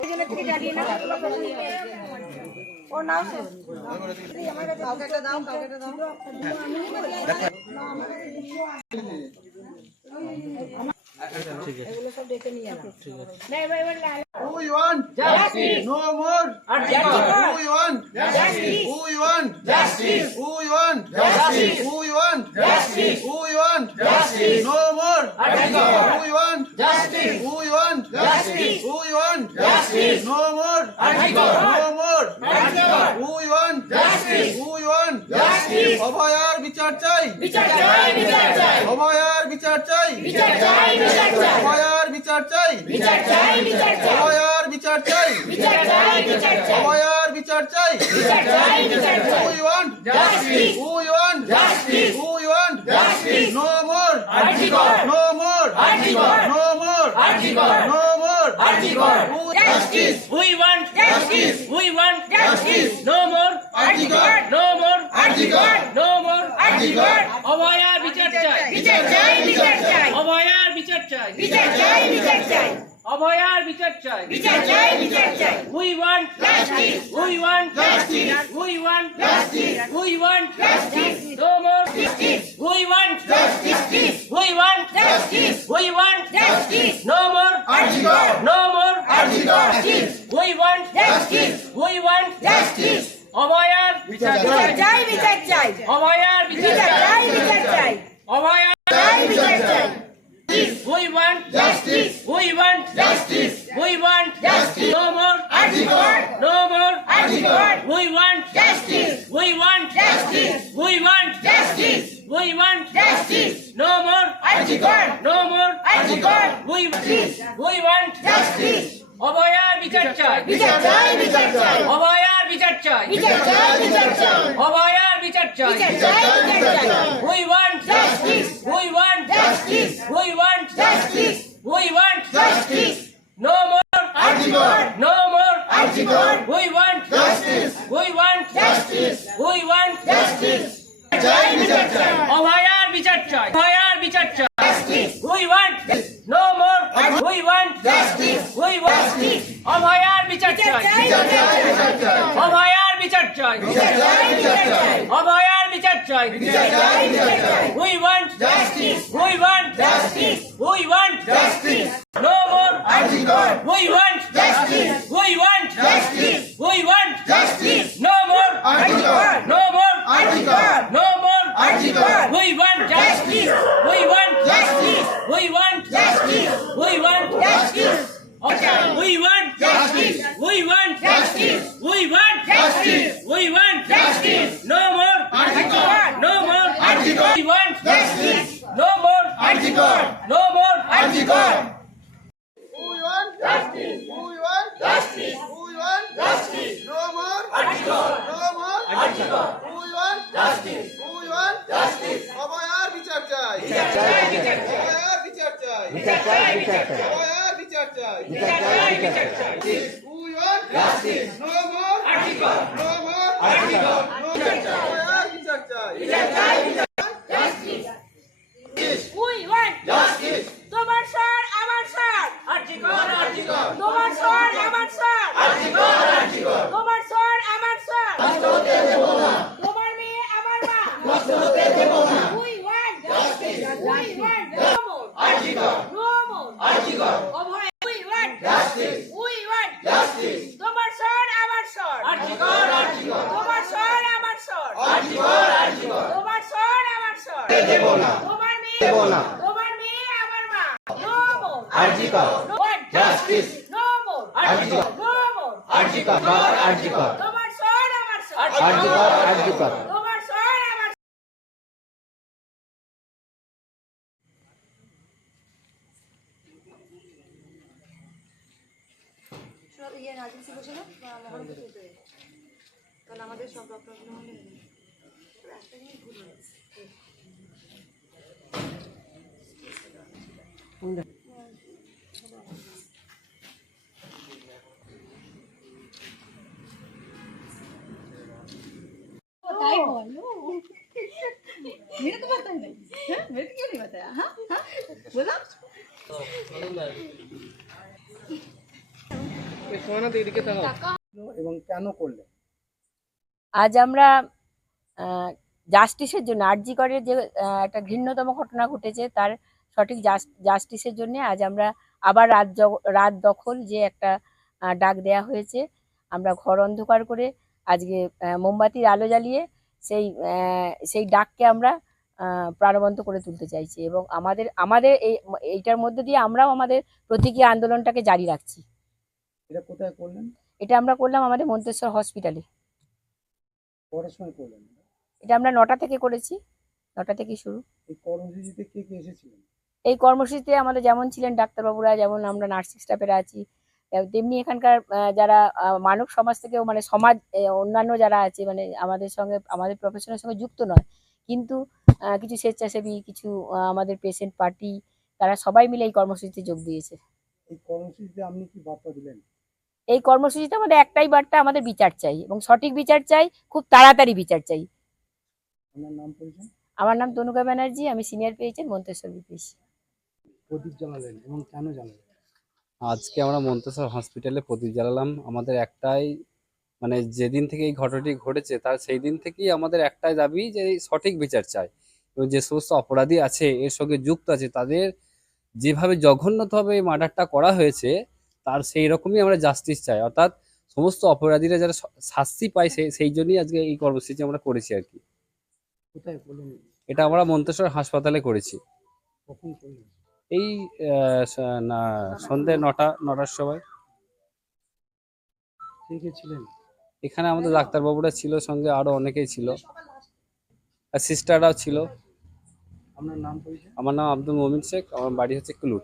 ওইজনের থেকে জ্বালিয়ে নাও ও নাও সে আমার কাছে কাউকে একটা দাও কাউকে একটা দাও এগুলো সব ডেকে নিয়ে এলাম না এবার এবার লাল Who you want? Justice. No more. Justice. Who you want? Justice. Who you want? Justice. Who you want? Justice. Who you want? Justice. Who you want? Justice. No more. Article. Justice. Who you want? Justice. No more. Article. No more. Who you want? Justice. Who you want? Justice. অভয়ার বিচার চাই বিচার চাই বিচার চাই অভয়ার বিচার চাই বিচার চাই বিচার চাই অভয়ার বিচার চাই বিচার চাই বিচার চাই অভয়ার বিচার চাই বিচার চাই বিচার চাই অভয়ার বিচার চাই বিচার চাই বিচার চাই Who you want? Justice. Who you want? Justice. Who you want? Justice. No more. Article. No more. Article. No more. Article. No Justice. We want Justice. We want Justice. No more. Article. No more. Article. No more. Article. অভয়ার বিচার চাই বিচার চাই বিচার চাই অভয়ার বিচার চাই বিচার চাই বিচার চাই অভয়ার বিচার চাই বিচার চাই বিচার চাই We want Justice. We want Justice. We want Justice. We want Justice. No more. Justice. We want Justice. We want Justice. We want Justice. No more. Article. No more. Article. We want Justice. We want Justice. অভয়ার বিচার বিচার চাই বিচার চাই অভয়ার বিচার বিচার চাই বিচার চাই অভয়ার চাই বিচার চাই We want Justice. We want Justice. We want Justice. No more. Article. No more. Article. We want Justice. We want Justice. We want Justice. We want Justice. No more. Article. No Justice. We want Justice. অভয়ার বিচার চাই বিচার চাই বিচার চাই অভয়ার বিচার চাই বিচার চাই বিচার চাই অভয়ার বিচার চাই বিচার চাই বিচার চাই We want Justice. We want Justice. We want Justice. We want Justice. No more. Article. No more. Article. We want Justice. We want Justice. We want Justice. চাই বিচার চাই অভয়ার বিচার চাই অভয়ার বিচার চাই Justice. We want no more. We want Justice. We want Justice. অভয়ার বিচার চাই অভয়ার বিচার চাই অভয়ার বিচার চাই বিচার চাই বিচার চাই We want Justice. We want Justice. We want Justice. No more. Article. We want Justice. We want Justice. We want Justice. No more. Article. No more. Article. No more. Article. We want Justice. We want Justice. We want Justice. We want Justice. Okay. We want Justice. We want Justice. We want Justice. We want Justice. No more. Article. No more. Article. We want Justice. No more. Article. No more. Who you want? Justice. Who you want? Justice. Who you want? Justice. No more. Article. No more. Who you want? Justice. Who you want? Justice. অভয়ার বিচার চাই বিচার চাই বিচার চাই অভয়ার বিচার চাই বিচার চাই বিচার চাই অভয়ার বিচার চাই বিচার চাই বিচার চাই Who you want? Justice. No more. Article. No more. Article. No more. অভয়ার বিচার চাই বিচার চাই বিচার Justice. We want Justice. তোমার স্বর আমার স্বর Article. Article. তোমার স্বর আমার স্বর Article. Article. তোমার স্বর আমার স্বর কষ্ট হতে দেব না তোমার মেয়ে আমার মা কষ্ট হতে দেব না we want Justice. We want নোমর Article. নোমর Article. Abhaya we want Justice. We want Justice. তোমার আমার স্বর Article. Article. তোমার স্বর আমার. Article. তোমার স্বর আমার স্বর দেব না তোমার মেয়ে দেব না। তোমার মেয়ে আমার মা নোমর Article. Want Justice. নোমর Article. নোমর Article. Article. তোমার স্বর আমার স্বর Article. Article. তোমার স্বর আমার সব ইয়ে রাজনীতি বসে না মহল বসে তাহলে আমাদের সব ডক্টরগুলো হলে একটা জিনিস ভুল হয়েছে बताई बोलो मेरे को बताई नहीं हाँ? मेरे को क्यों नहीं बताया हाँ हाँ बोला এবং কেন করলেন আজ আমরা জাস্টিসের জন্য, আরজি করে যে একটা ঘৃণ্যতম ঘটনা ঘটেছে, তার সঠিক জাস্টিসের জন্য আজ আমরা আবার রাত রাত দখল যে একটা ডাক দেয়া হয়েছে, আমরা ঘর অন্ধকার করে আজকে মোমবাতির আলো জ্বালিয়ে সেই সেই ডাককে আমরা প্রাণবন্ত করে তুলতে চাইছি এবং আমাদের আমাদের এই, এইটার মধ্যে দিয়ে আমরাও আমাদের প্রতীকী আন্দোলনটাকে জারি রাখছি। এটা কোথায় করলেন? এটা আমরা করলাম আমাদের মন্তেশ্বর হসপিটালে। কটার সময় করলেন? এটা আমরা নটা থেকে করেছি নটা থেকে শুরু। এই কর্মসূচিতে কে কে এসেছিলেন? এই কর্মসূচিতে আমাদের যেমন ছিলেন ডাক্তারবাবুরা যেমন আমরা নার্সিং স্টাফেরা আছি তেমনি এখানকার যারা মানব সমাজ থেকেও মানে সমাজ অন্যান্য যারা আছে মানে আমাদের সঙ্গে আমাদের প্রফেশনের সঙ্গে যুক্ত নয়। কিন্তু কিছু স্বেচ্ছাসেবী কিছু আমাদের পেশেন্ট পার্টি তারা সবাই মিলে এই কর্মসূচিতে যোগ দিয়েছে। এই কর্মসূচিতে আপনি কি বার্তা দিলেন? এই কর্মসূচিতে আমাদের একটাই বার্তা আমাদের বিচার চাই এবং সঠিক বিচার চাই খুব তাড়াতাড়ি বিচার চাই। আপনার নাম আমার নাম তনুকা ব্যানার্জি আমি সিনিয়র পেয়েছেন মন্তেশ্বর বিপিএস। প্রদীপ জ্বালালেন এবং কেন জ্বালালেন আজকে আমরা মন্তেশ্বর হসপিটালে প্রদীপ জ্বালালাম আমাদের একটাই মানে যেদিন থেকে এই ঘটনাটি ঘটেছে তার সেই দিন থেকেই আমাদের একটাই দাবি যে এই সঠিক বিচার চাই। এবং যে সমস্ত অপরাধী আছে এর সঙ্গে যুক্ত আছে তাদের যেভাবে জঘন্যতভাবে এই মার্ডারটা করা হয়েছে তার সেই রকমই আমরা জাস্টিস চাই। অর্থাৎ সমস্ত অপরাধীরা যারা শাস্তি পায় সেই সেই জন্যই আজকে এই কর্মসূচি আমরা করেছি আর কি। এটা আমরা মন্তেশ্বর হাসপাতালে করেছি। এই আহ, স- না সন্ধ্যে নটা নটার সময়। এখানে আমাদের ডাক্তারবাবুরা ছিল সঙ্গে আরও অনেকেই ছিল। আর সিস্টাররাও ছিল। আমার নাম আব্দুল মমিন শেখ আমার বাড়ি হচ্ছে কুলুট।